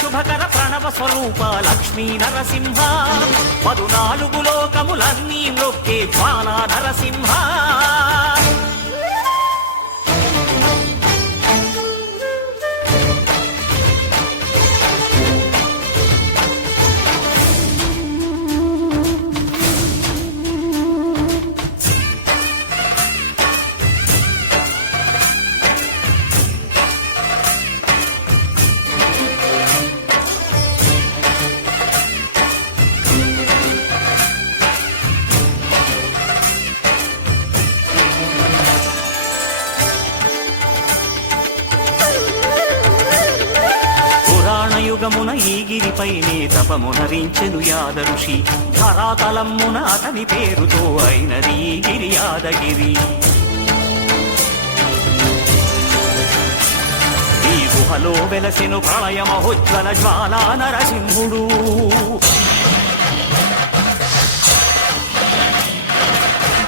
శుభకర ప్రణవ స్వరూప లక్ష్మీ నరసింహ. పదునాలుగు లోకములన్నీ నొక్కే జ్వాలా నరసింహ అతనిపై గిరిపైనే తపమునరించెను యాద ఋషి. ధరాతలమ్మున అతని పేరుతో అయినది ఈ గిరి యాదగిరి ఈ గుహలో వెలసెను ప్రళయమహోజ్వల జ్వాలా నరసింహుడు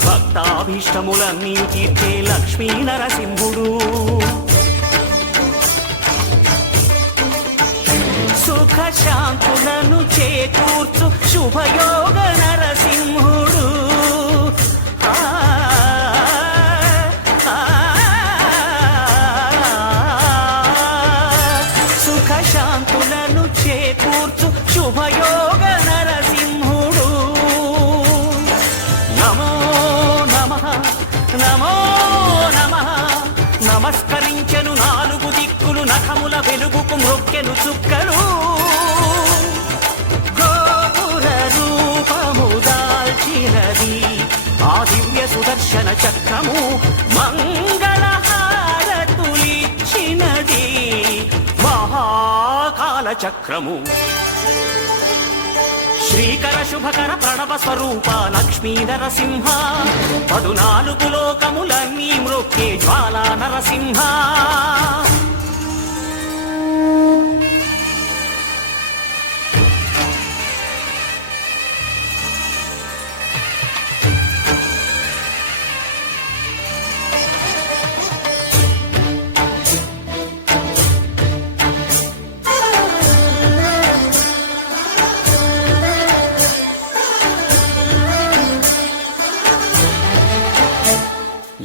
భక్తాభీష్టములన్నీ తీర్చే లక్ష్మీ నరసింహుడు. సుఖశాంతులను చేకూర్చు శుభయోగ నరసింహుడు. సుఖశాంతులను చేకూర్చు శుభయోగ నరసింహుడు. నమో నమ నమో నమ నమస్కరించెను నాలుగు దిక్కులు నఖముల వెలుగుకు మొక్కెను చుక్కలు. సుదర్శన చక్రము మంగళహారతులిచ్చినది. మహాకాల చక్రము. శ్రీకర శుభకర ప్రణవ స్వరూప లక్ష్మీ నరసింహ పదునాలుగు లోకములన్నీ మృక్కే జ్వాలా నరసింహ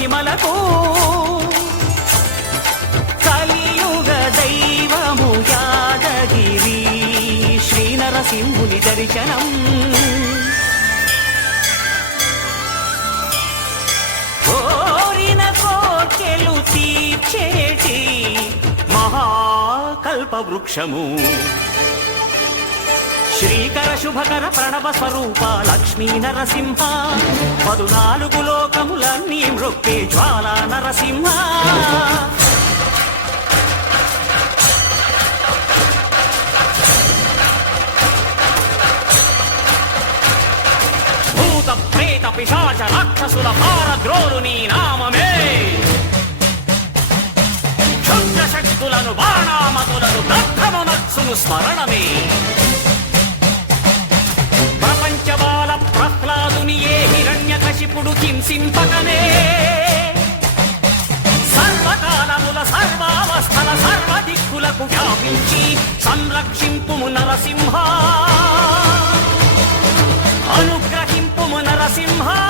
మహిమలకు కలియుగ దైవము యాదగిరి శ్రీ నరసింహుని దర్శనం. కోరిన కోర్కెలు తీర్చేటి మహాక వృక్షము శ్రీకర శుభకర ప్రణవ స్వరూప లక్ష్మీ నరసింహ. పదునాలుగు లోకములన్నీ మృక్కే జ్వాల నరసింహ. భూత ప్రేత పిశాచ రాక్షసుల భారద్రోలు నీ నామమే. క్షుద్ర శక్తులను బాణామతులను దగ్ధమునత్సును స్మరణమే. ఎప్పుడు హింసింపకనే. సర్వకాలముల సర్వావస్థల సర్వ దిక్కులకు వ్యాపించి సంరక్షింపుము నరసింహ. అనుగ్రహింపుము నరసింహా.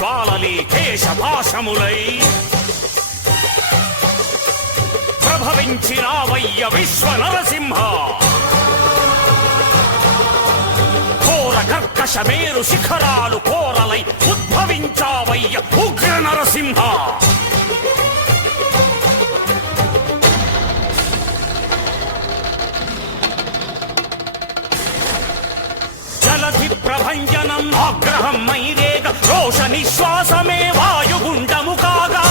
జ్వాలలి కేశభాషములై. ప్రభవించినావయ్య విశ్వ నరసింహ ఘోర కర్కశ మేరు శిఖరాలు కోరలై ఉద్భవించావయ్య ఉగ్ర నరసింహ. వ్యాధి ప్రభంజనం ఆగ్రహం మైరేగ రోష నిశ్వాసమే వాయుగుండము కాగా.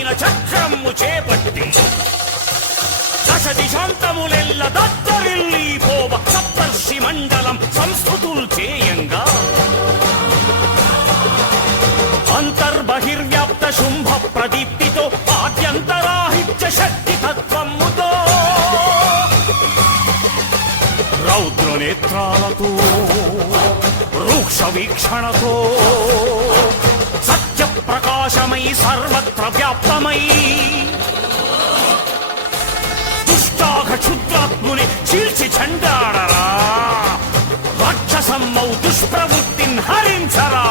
చక్రాంతకమ్మైన చక్రము చేపట్టి. దశ దిశాంతములెల్ల దత్తరిల్లి పోవ సప్తర్షి మండలం సంస్కృతులు చేయంగా. అంతర్బహిర్వ్యాప్త శుంభ ప్రదీప్తితో ఆద్యంతరాహిత్య శక్తి తత్వముతో. రౌద్రనేత్రాలతో రూక్ష వీక్షణతో ప్రకాశమై సర్వత్ర వ్యాప్తమై. దుష్టాఘ క్షుద్రాత్ముని చీల్చి చండాడరా రాక్షసమ్మౌ దుష్ప్రవృత్తిని హరించరా.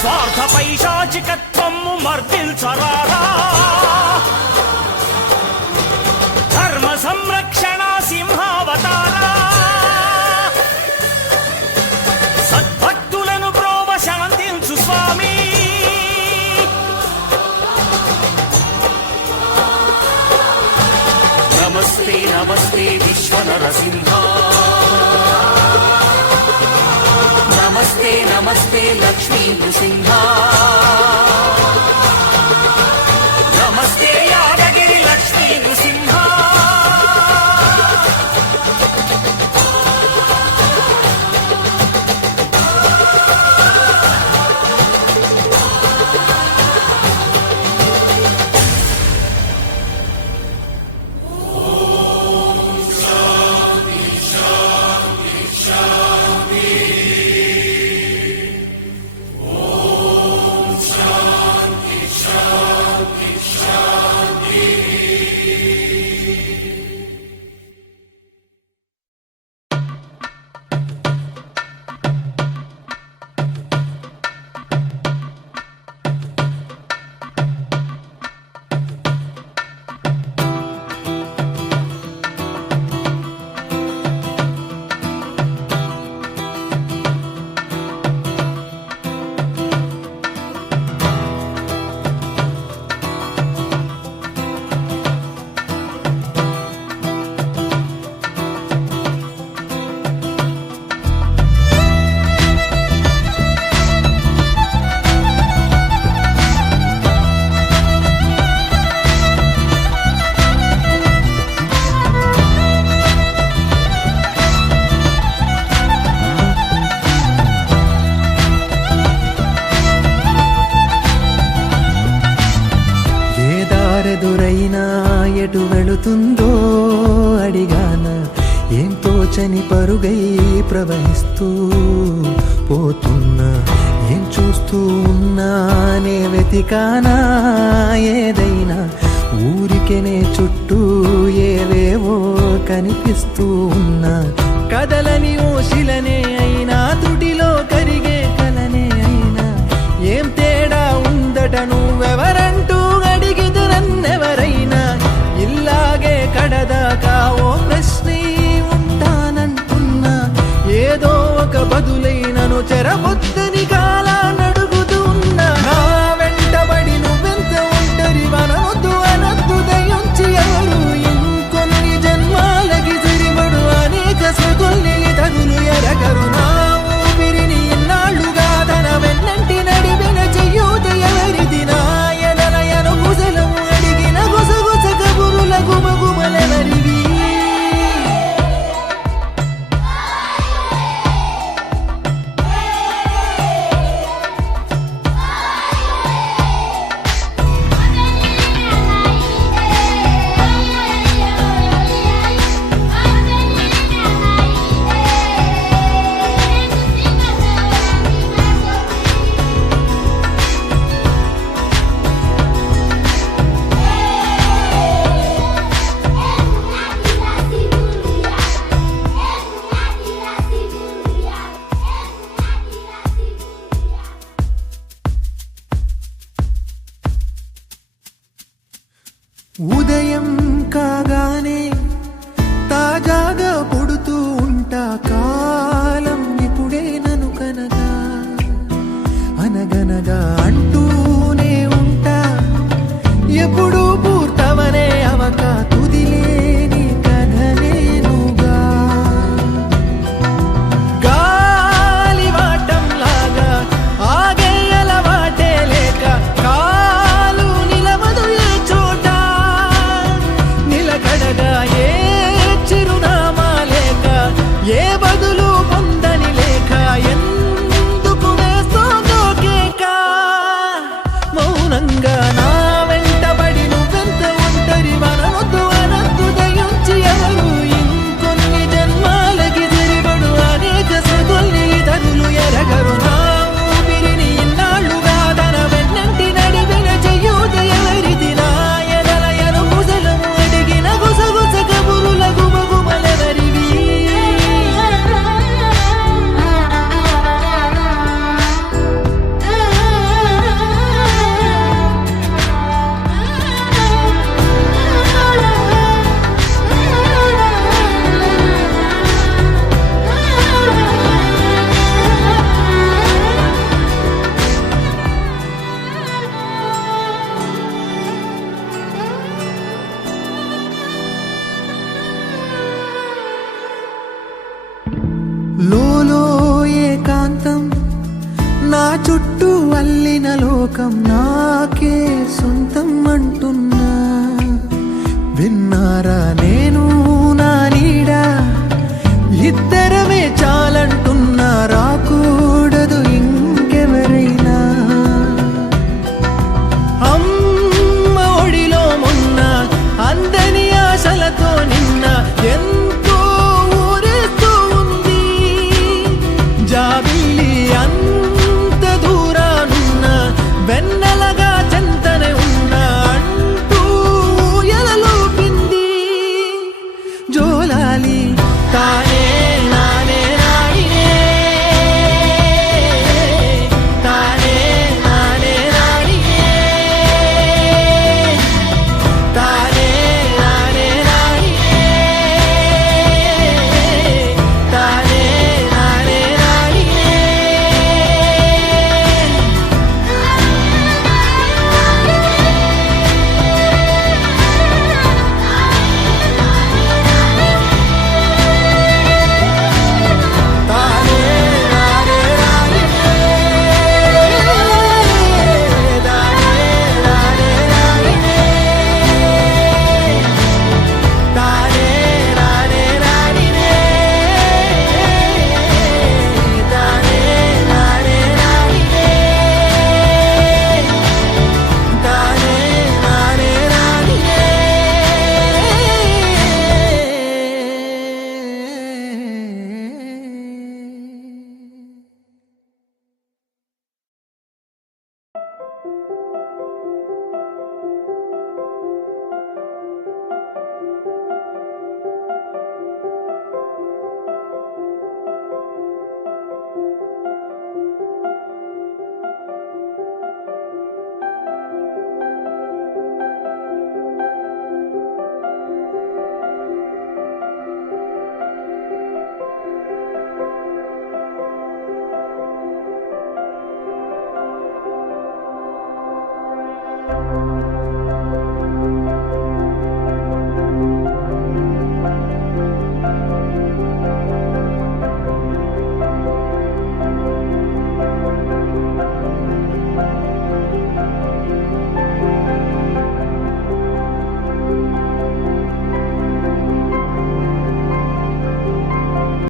స్వార్థ పైశాచికత్వము మర్దించరారా నమస్తే విశ్వ నరసింహ నమస్తే నమస్తే లక్ష్మీ నృసింహ. నమస్తే ప్రవహిస్తూ పోతున్నా. ఏం చూస్తూ ఉన్నానే వెతికానా ఏదైనా? ఊరికెనే చుట్టూ ఏవేవో కనిపిస్తూ ఉన్నా. కదలని ఓ శిలనే ganaga